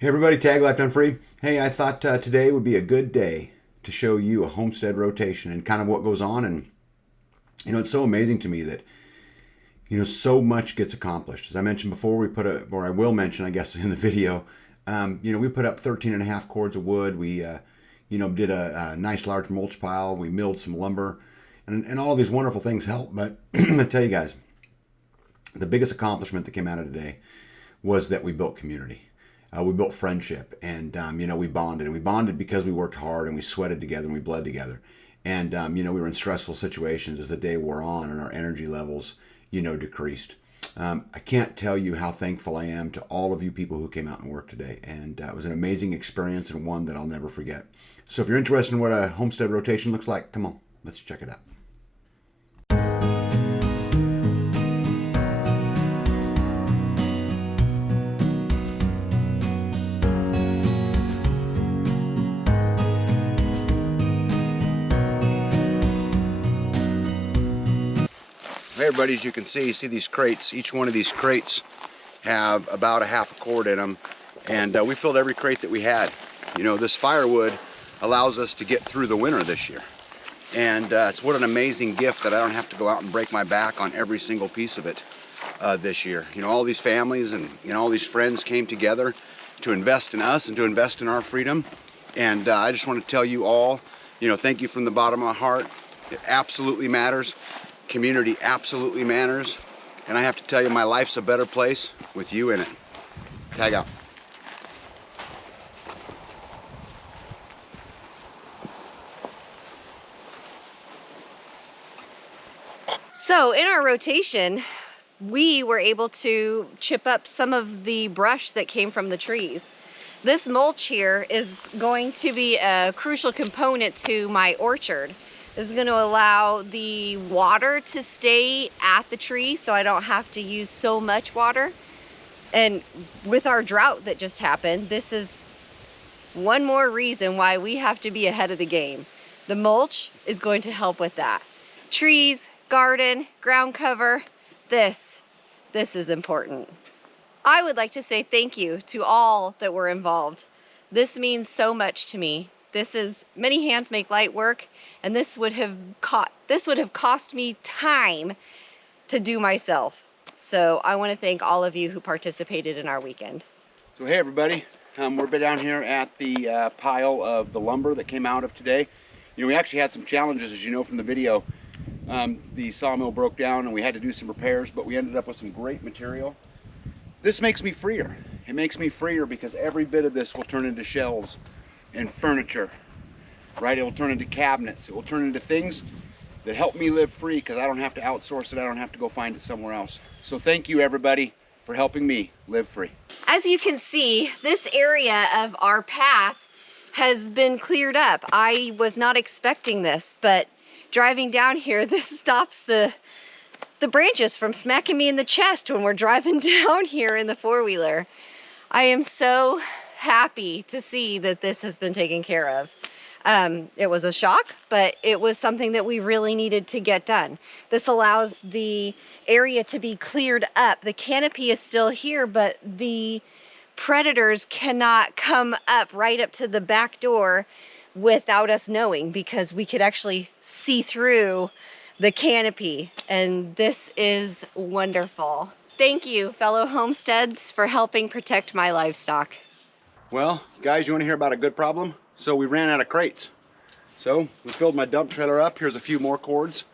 Hey everybody, Tag Life Done Free. Hey, I thought today would be a good day to show you a homestead rotation and kind of what goes on. And it's so amazing to me that so much gets accomplished. As I mentioned before, or I will mention, I guess, in the video, we put up 13 and a half cords of wood. We did a nice large mulch pile. We milled some lumber, and all these wonderful things help. But I tell you guys, the biggest accomplishment that came out of today was that we built community. We built friendship, and we bonded. And we bonded because we worked hard and we sweated together and we bled together. And we were in stressful situations as the day wore on, and our energy levels decreased. I can't tell you how thankful I am to all of you people who came out and worked today. And it was an amazing experience and one that I'll never forget. So if you're interested in what a homestead rotation looks like, come on, let's check it out. Hey everybody, as you can see these crates. Each one of these crates have about a half a cord in them, and we filled every crate that we had. This firewood allows us to get through the winter this year, and it's what an amazing gift that I don't have to go out and break my back on every single piece of it this year. All these families and all these friends came together to invest in us and to invest in our freedom, and I just want to tell you all, thank you from the bottom of my heart. It absolutely matters. Community absolutely matters, and I have to tell you, my life's a better place with you in it. Tag out. So in our rotation, we were able to chip up some of the brush that came from the trees. This mulch here is going to be a crucial component to my orchard. This is going to allow the water to stay at the tree so I don't have to use so much water. And with our drought that just happened, this is one more reason why we have to be ahead of the game. The mulch is going to help with that. Trees, garden, ground cover, this is important. I would like to say thank you to all that were involved. This means so much to me. This is many hands make light work, and this would have cost me time to do myself. So I want to thank all of you who participated in our weekend. So hey everybody, we're down here at the pile of the lumber that came out of today. We actually had some challenges, as you know from the video. The sawmill broke down and we had to do some repairs, but we ended up with some great material. This makes me freer. It makes me freer because every bit of this will turn into shelves and furniture, right? It will turn into cabinets. It will turn into things that help me live free because I don't have to outsource it. I don't have to go find it somewhere else. So thank you everybody for helping me live free. As you can see, this area of our path has been cleared up. I was not expecting this, but driving down here, this stops the branches from smacking me in the chest when we're driving down here in the four-wheeler. I am so happy to see that this has been taken care of. It was a shock, but it was something that we really needed to get done. This allows the area to be cleared up. The canopy is still here, but the predators cannot come up right up to the back door without us knowing, because we could actually see through the canopy, and this is wonderful. Thank you, fellow homesteads, for helping protect my livestock. Well, guys, you want to hear about a good problem? So we ran out of crates. So we filled my dump trailer up. Here's a few more cords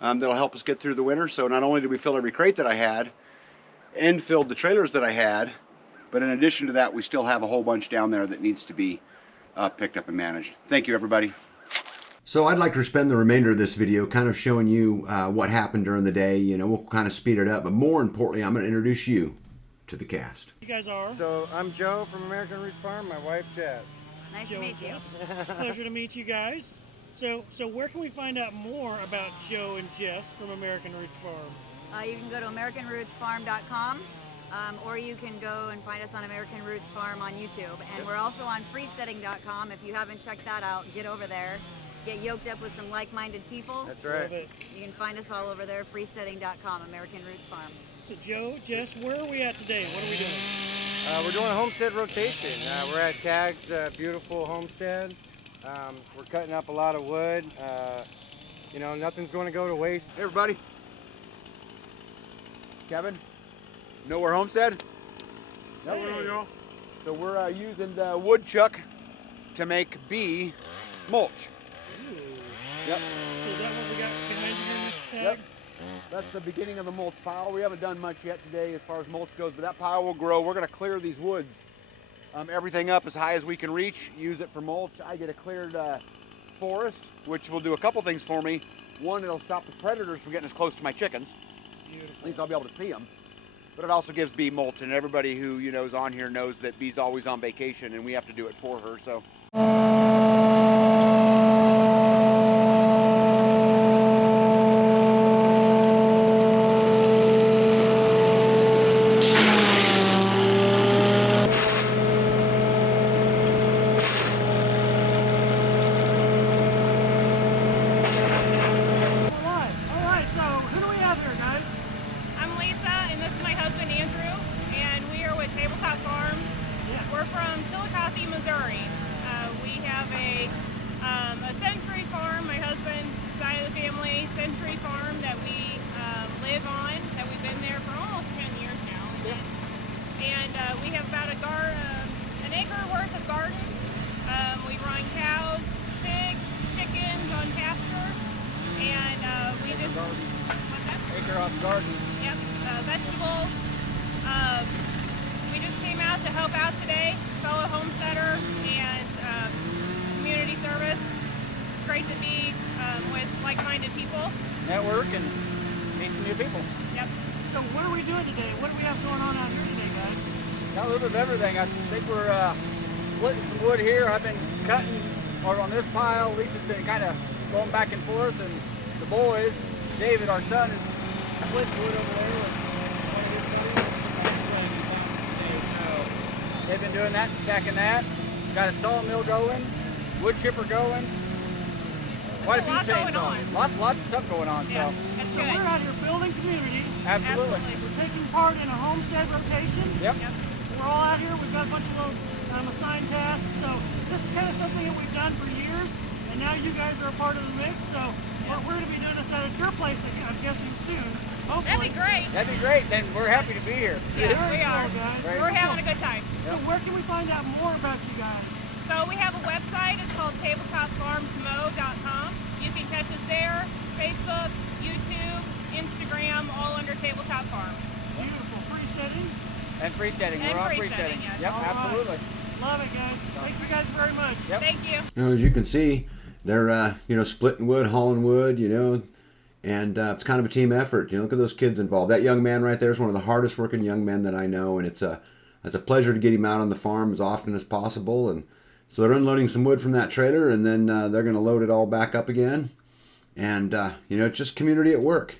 that'll help us get through the winter. So not only did we fill every crate that I had and filled the trailers that I had, but in addition to that, we still have a whole bunch down there that needs to be picked up and managed. Thank you, everybody. So I'd like to spend the remainder of this video kind of showing you what happened during the day. We'll kind of speed it up, but more importantly, I'm going to introduce you to the cast. You guys are? So I'm Joe from American Roots Farm, my wife Jess. Nice Joe to meet you. Pleasure to meet you guys. So where can we find out more about Joe and Jess from American Roots Farm? You can go to AmericanRootsFarm.com, or you can go and find us on American Roots Farm on YouTube. And we're also on freesetting.com. If you haven't checked that out, get over there. Get yoked up with some like-minded people. That's right. You can find us all over there, freesetting.com, American Roots Farm. So Joe, Jess, where are we at today? What are we doing? We're doing a homestead rotation. We're at Tag's beautiful homestead. We're cutting up a lot of wood. You know, nothing's going to go to waste. Hey everybody. Kevin, know where Homestead? Hey. So we're using the wood chuck to make bee mulch. Ooh. Yep. So is that what we got behind you here, Mr. Tag? Yep. That's the beginning of the mulch pile. We haven't done much yet today as far as mulch goes, but that pile will grow. We're going to clear these woods, everything up as high as we can reach, use it for mulch. I get a cleared forest, which will do a couple things for me. One, it'll stop the predators from getting as close to my chickens. Beautiful. At least I'll be able to see them. But it also gives bee mulch, and everybody who is on here knows that Bee's always on vacation, and we have to do it for her. So. All right. So who do we have here, guys? I'm Lisa, and this is my husband Andrew, and we are with Tabletop Farms. Yes. We're from Chillicothe, Missouri. We have a Century farm, my husband's side of the family, Century farm that we live on, that we've been there for almost 10 years now. Yep. And we have about an acre worth of gardens. We run cows, pigs, chickens on pasture, and we just... What's that? Acre off garden. Yep, vegetables. We just came out to help out today, fellow homesteader and community service. It's great to be with like-minded people. Network and meet some new people. Yep. So what are we doing today? What do we have going on out here today, guys? Got a little bit of everything. I think we're splitting some wood here. I've been cutting on this pile. Lisa's been kind of going back and forth, and the boys, David, our son, is splitting wood over there with one of his buddies. So they've been doing that, stacking that. Got a sawmill going, wood chipper going. Quite a few lot going chainsaws. on. Lots of stuff going on. Yeah, So that's So good. we're out here building community. absolutely. We're taking part in a homestead rotation. Yep. Yep. We're all out here. We've got a bunch of little assigned tasks. So this is kind of something that we've done for years, and now you guys are a part of the mix. So we're going to be doing this out at your place, I'm guessing soon. That'd Hopefully. be great. That'd be great. Then we're happy to be here. Yeah, Very we are. cool, guys. Very We're Very having a cool. good time. So where can we find out more about you guys? So we have a website. It's called tabletopfarmsmo.com. You can catch us there, Facebook, YouTube, Instagram, all under Tabletop Farms. Beautiful. Freesteading. And freesteading. And We're on freesteading, freesteading. yes. Yep, All right. absolutely. Love it, guys. Thank you guys very much. Yep. Thank you. As you can see, they're splitting wood, hauling wood, and it's kind of a team effort. Look at those kids involved. That young man right there is one of the hardest working young men that I know, and it's a pleasure to get him out on the farm as often as possible. And so they're unloading some wood from that trailer, and then they're going to load it all back up again. And it's just community at work,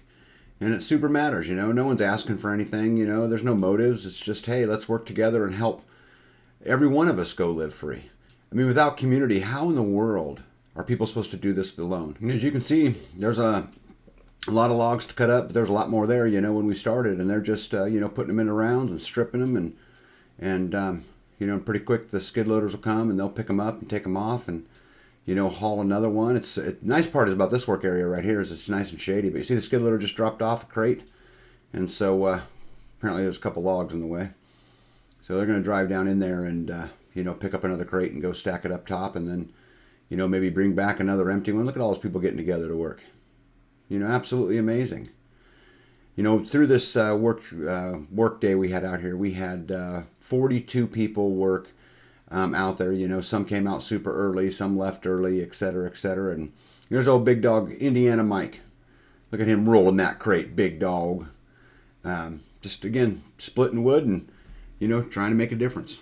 and it super matters. No one's asking for anything. There's no motives. It's just, hey, let's work together and help every one of us go live free. I mean, without community, how in the world are people supposed to do this alone? As you can see, there's a lot of logs to cut up, but there's a lot more there, when we started, and they're just, putting them in rounds and stripping them, and pretty quick the skid loaders will come and they'll pick them up and take them off and, haul another one. Nice part is about this work area right here is it's nice and shady, but you see the skid loader just dropped off a crate, and so apparently there's a couple logs in the way. So they're going to drive down in there and, pick up another crate and go stack it up top, and then, maybe bring back another empty one. Look at all those people getting together to work. Absolutely amazing. Through this work day we had out here, we had 42 people work out there. Some came out super early, some left early, et cetera, et cetera. And here's old big dog Indiana Mike. Look at him rolling that crate, big dog. Just again, splitting wood and trying to make a difference.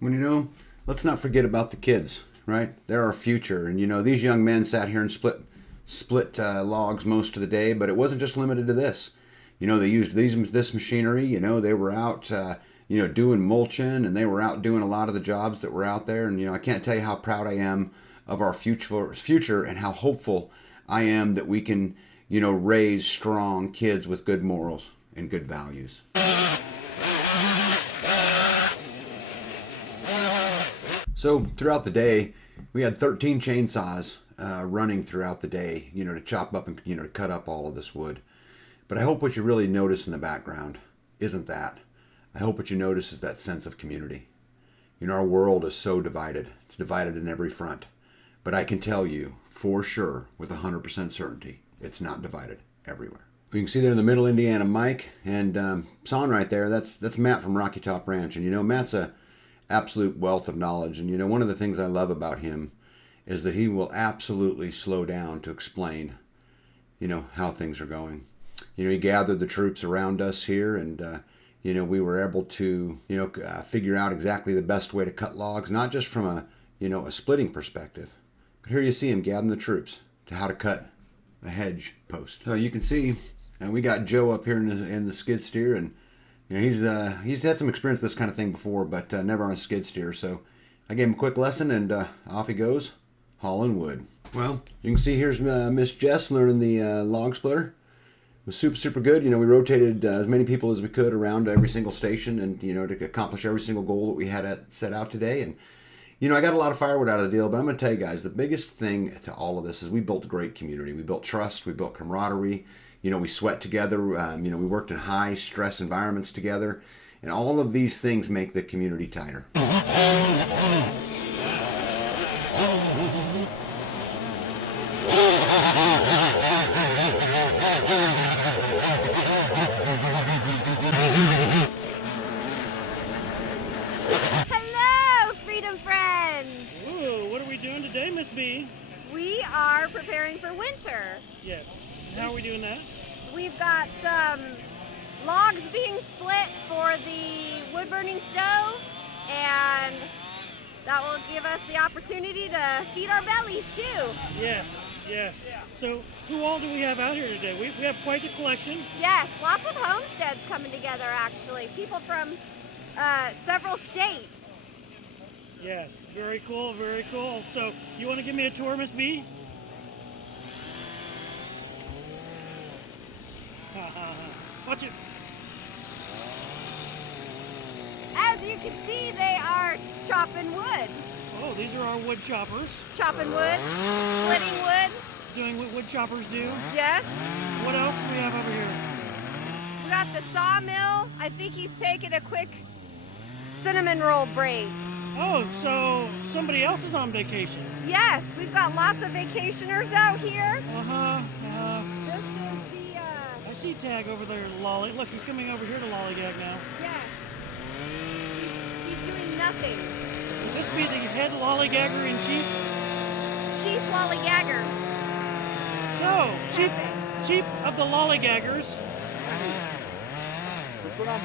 When let's not forget about the kids, right? They're our future, and these young men sat here and split logs most of the day, but it wasn't just limited to this. They used this machinery. They were out, doing mulching, and they were out doing a lot of the jobs that were out there. And I can't tell you how proud I am of our future and how hopeful I am that we can, raise strong kids with good morals and good values. So throughout the day, we had 13 chainsaws running throughout the day, to chop up and, to cut up all of this wood. But I hope what you really notice in the background isn't that. I hope what you notice is that sense of community. Our world is so divided. It's divided in every front. But I can tell you for sure, with 100% certainty, it's not divided everywhere. You can see there in the middle, Indiana, Mike, and Son right there, that's Matt from Rocky Top Ranch. And Matt's a absolute wealth of knowledge. And one of the things I love about him is that he will absolutely slow down to explain, how things are going. He gathered the troops around us here, and we were able to, figure out exactly the best way to cut logs, not just from a splitting perspective, but here you see him gathering the troops to how to cut a hedge post. So you can see, we got Joe up here in the skid steer, and he's had some experience with this kind of thing before, but never on a skid steer. So I gave him a quick lesson, and off he goes, hauling wood. Well, you can see here's Miss Jess learning the log splitter. It was super good. We rotated as many people as we could around every single station, and to accomplish every single goal that we had set out today. And I got a lot of firewood out of the deal, but I'm going to tell you guys, the biggest thing to all of this is we built a great community. We built trust. We built camaraderie. We sweat together. We worked in high stress environments together, and all of these things make the community tighter. Hello, Freedom Friends! Ooh, what are we doing today, Miss B? We are preparing for winter. Yes. How are we doing that? We've got some logs being split for the wood burning stove, and that will give us the opportunity to feed our bellies too. Yes. So who all do we have out here today? We have quite the collection. Yes, lots of homesteads coming together actually. People from several states. Yes, very cool. So you want to give me a tour, Miss B? Watch it. As you can see, they are chopping wood. Oh, these are our wood choppers. Chopping wood, splitting wood. Doing what wood choppers do. Yes. What else do we have over here? We got the sawmill. I think he's taking a quick cinnamon roll break. Oh, so somebody else is on vacation. Yes, we've got lots of vacationers out here. This is the, I see Tag over there, Lolly. Look, he's coming over here to lollygag now. yes. He's doing nothing. Would this be the head lollygagger in chief? Chief Lollygagger. So, chief of the lollygaggers. Which one?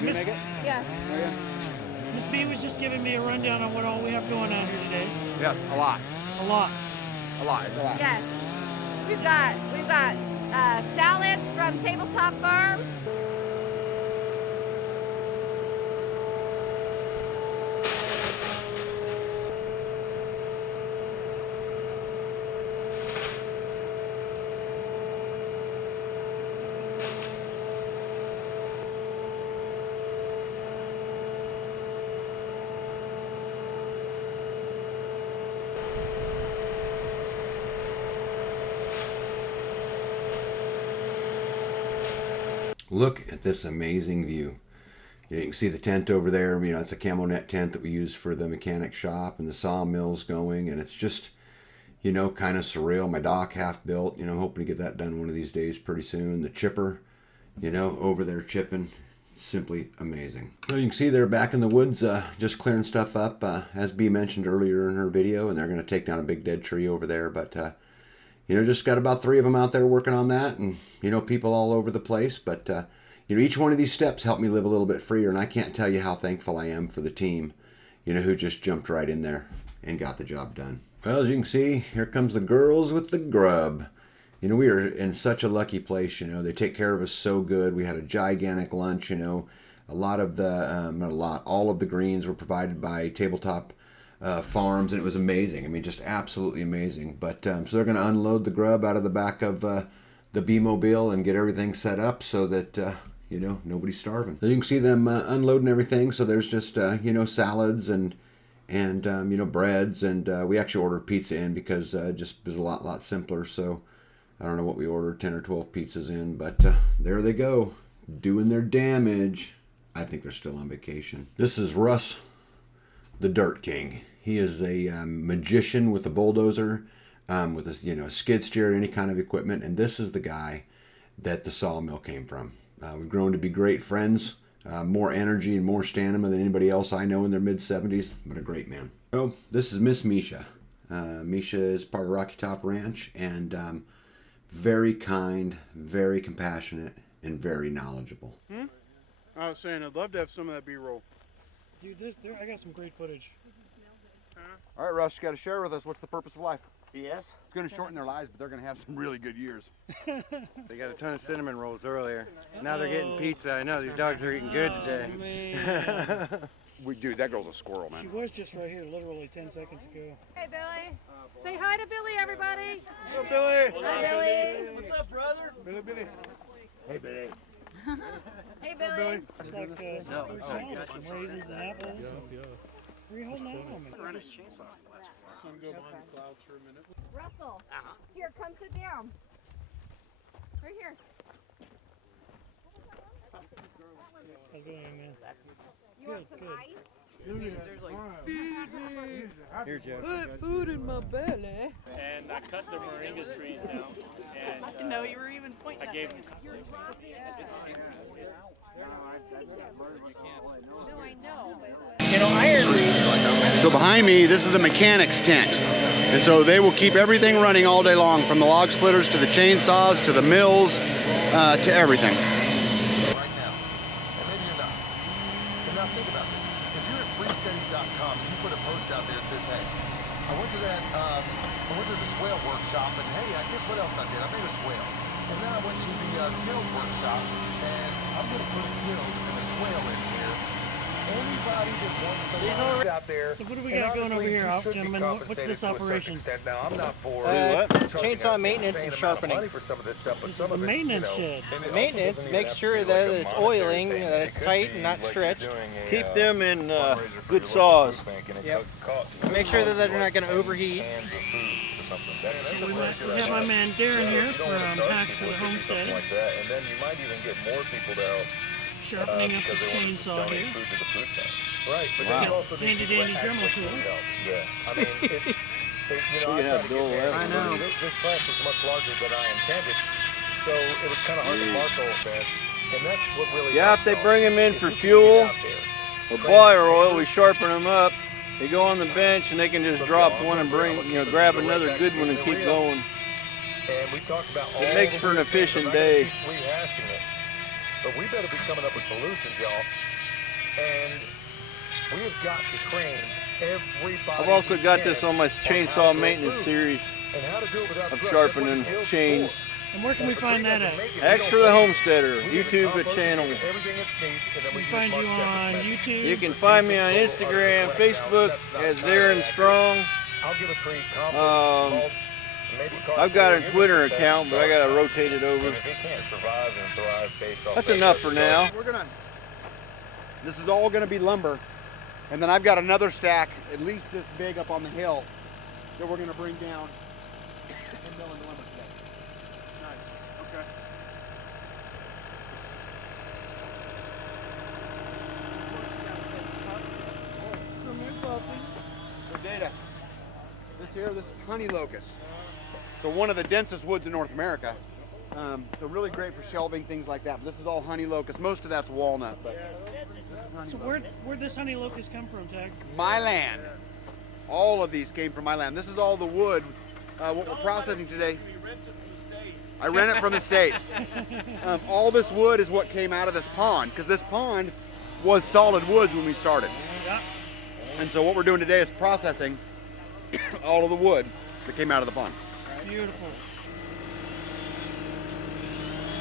You Miss- make it? Yes. Oh, yeah. Miss B was just giving me a rundown on what all we have going on here today. Yes, a lot. A lot. It's a lot. Yes. We've got salads from Tabletop Farms. Look at this amazing view. You can see the tent over there. It's a camo net tent that we use for the mechanic shop, and the sawmill's going, and it's just, kind of surreal. My dock half built. I'm hoping to get that done one of these days pretty soon. The chipper, over there chipping. Simply amazing. So you can see they're back in the woods, just clearing stuff up, as Bea mentioned earlier in her video, and they're going to take down a big dead tree over there, but just got about 3 of them out there working on that, and people all over the place. But each one of these steps helped me live a little bit freer, and I can't tell you how thankful I am for the team, who just jumped right in there and got the job done. Well, as you can see, here comes the girls with the grub. We are in such a lucky place. They take care of us so good. We had a gigantic lunch. A lot of the not a lot, all of the greens were provided by Tabletop Farms, and it was amazing. Just absolutely amazing. But so they're going to unload the grub out of the back of the B-mobile and get everything set up so that you know, nobody's starving. So you can see them unloading everything. So there's just you know, salads and you know, breads, and we actually ordered pizza in because just was a lot simpler. So I don't know what we ordered, 10 or 12 pizzas in, but there they go, doing their damage. I think they're still on vacation. This is Russ, the Dirt King. He is a magician with a bulldozer, with a, you know, skid steer, any kind of equipment, and this is the guy that the sawmill came from. We've grown to be great friends, more energy and more stamina than anybody else I know in their mid-70s, but a great man. So this is Miss Misha. Misha is part of Rocky Top Ranch, and very kind, very compassionate, and very knowledgeable. I was saying I'd love to have some of that B-roll. Dude, I got some great footage. All right, Russ, you got to share with us, what's the purpose of life? Yes. It's going to shorten their lives, but they're going to have some really good years. They got a ton of cinnamon rolls earlier. Now they're getting pizza. I know, these dogs are eating good today. Man. Dude, that girl's a squirrel, She man. was just right here, literally 10 seconds ago. Hey, Billy. Say hi to Billy, everybody. What's up, Billy? Hi, Billy. What's up, brother? Billy. Hey, Billy. It's like some fruit salad, some raisins and apples. Where are you holding that on me? Sun go behind the clouds for a minute. Russell, here, come sit down. Right here. How's it going, man? You want some Good. ice? Here, Jess. Put food in my belly. And I cut the moringa trees down. And I didn't know you were even pointing I gave them. No, I know, but... So behind me, this is the mechanic's tent. And so they will keep everything running all day long, from the log splitters to the chainsaws to the mills to everything. Right now, and maybe you're not. And now think about this. If you're at freesteady.com and you put a post out there that says, hey, I went to the swale workshop, and hey, guess what else I did? I made a swale. And then I went to the guild workshop, and I'm going to put a guild and a swale in here. Anybody that wants to learn out there. So what do we got going over here, gentlemen? What's this operation? Now, I'm not for Chainsaw maintenance and sharpening. money for some of this stuff, but This some is of the it, maintenance shed. and it also Maintenance, doesn't even make have to sure be that like a it's monetary oiling, thing. that It it's could tight be and not like stretched. you're doing a, Keep them in fundraiser for good your saws. local food bank, and it Yep. could Make sure cost that you they're not like gonna 10 overheat. cans of food or something. That's a We pretty good have my idea. man Darren here If you don't from want to charge Hacks for people, the it could be something Homestead, like that, and then you might even get more people to help sharpening up because the they want to chainsaw donate here. food to the food bank. Right, but Wow. then you also Handy need people dandy that demo actually tool. can help. Yeah, I mean, you know, I You tried have to Bill get there. Evans. I know. This class was much larger than I intended, so it was kind of hard to mark all of that, and that's what really. Yeah, if they bring them in If for you can fuel get out there, or boiler oil, we sharpen them up. They go on the bench and they can just drop one and grab another good one and keep going. And we talked about all It makes the for an weird things. efficient I'm not gonna day. keep rehashing it, but we better be coming up with solutions, y'all. And we have got to train everybody. I've also got we this can on my how to chainsaw grow maintenance food series and how to do it without of stress. sharpening That's what Bill's chains. for. And where can we find that at? Axe for the Homesteader, We get YouTube compost, channel. we get everything it's neat, and then We use find you Mark Shepherd's on method. YouTube. You can find me on Instagram, Facebook as Darren Strong. I'll give a tree compost, Um, mulch, maybe I've got a cardboard, Twitter anything account, but I gotta rotate it over. And if it can't survive and thrive based off That's that enough type for of now. stuff, This is all going to be lumber, and then I've got another stack at least this big up on the hill that we're going to bring down and mill into lumber today. Nice. Okay. So Data, this is honey locust. So one of the densest woods in North America. So really great for shelving, things like that. But this is all honey locust. Most of that's walnut. But So where'd this honey locust come from, Tag? my land. All of these came from my land. This is all the wood. What we're processing today. I rent it from the state. All this wood is what came out of this pond, because this pond was solid woods when we started. Yeah. And so what we're doing today is processing all of the wood that came out of the pond. Beautiful.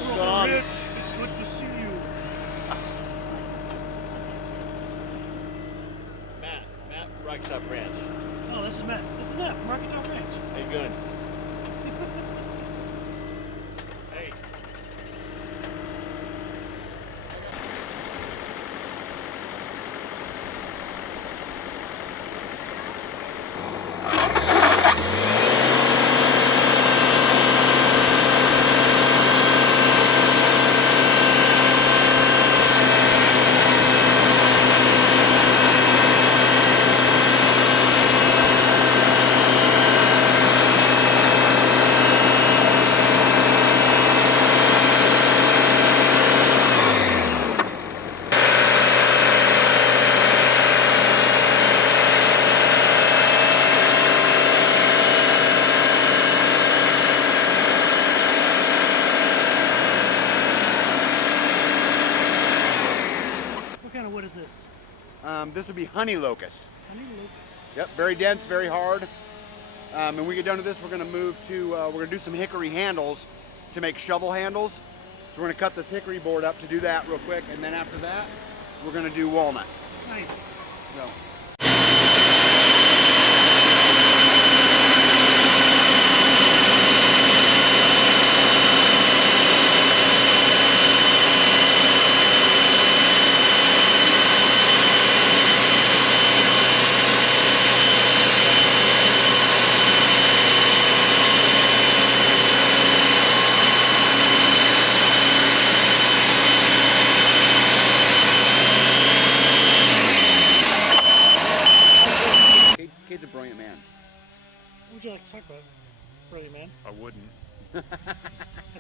Rich, it's good to see you. Matt from Rocky Top Ranch. Oh, this is Matt. This is Matt from Rocky Top Ranch. How you doing? Hey, This would be honey locust. Honey locust. Yep, very dense, very hard. And when we get done with this, we're gonna move to, we're gonna do some hickory handles to make shovel handles. So we're gonna cut this hickory board up to do that real quick, and then after that, we're gonna do walnut. Nice. So. Kate's a brilliant man. What would you like to talk about, brilliant man? I wouldn't. That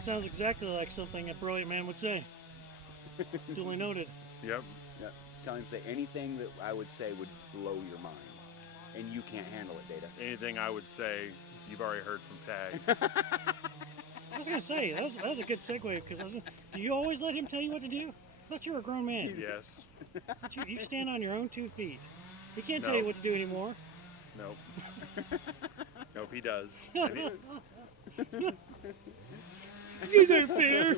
sounds exactly like something a brilliant man would say. Duly noted. Yep. Yep. Tell him to say anything that I would say would blow your mind. And you can't handle it, Data. Anything I would say, you've already heard from Tag. I was gonna say that was a good segue because do you always let him tell you what to do? I thought you were a grown man. Yes. You stand on your own 2 feet. He can't tell No. you what to do anymore. Nope. Nope, he does. You guys aren't fair.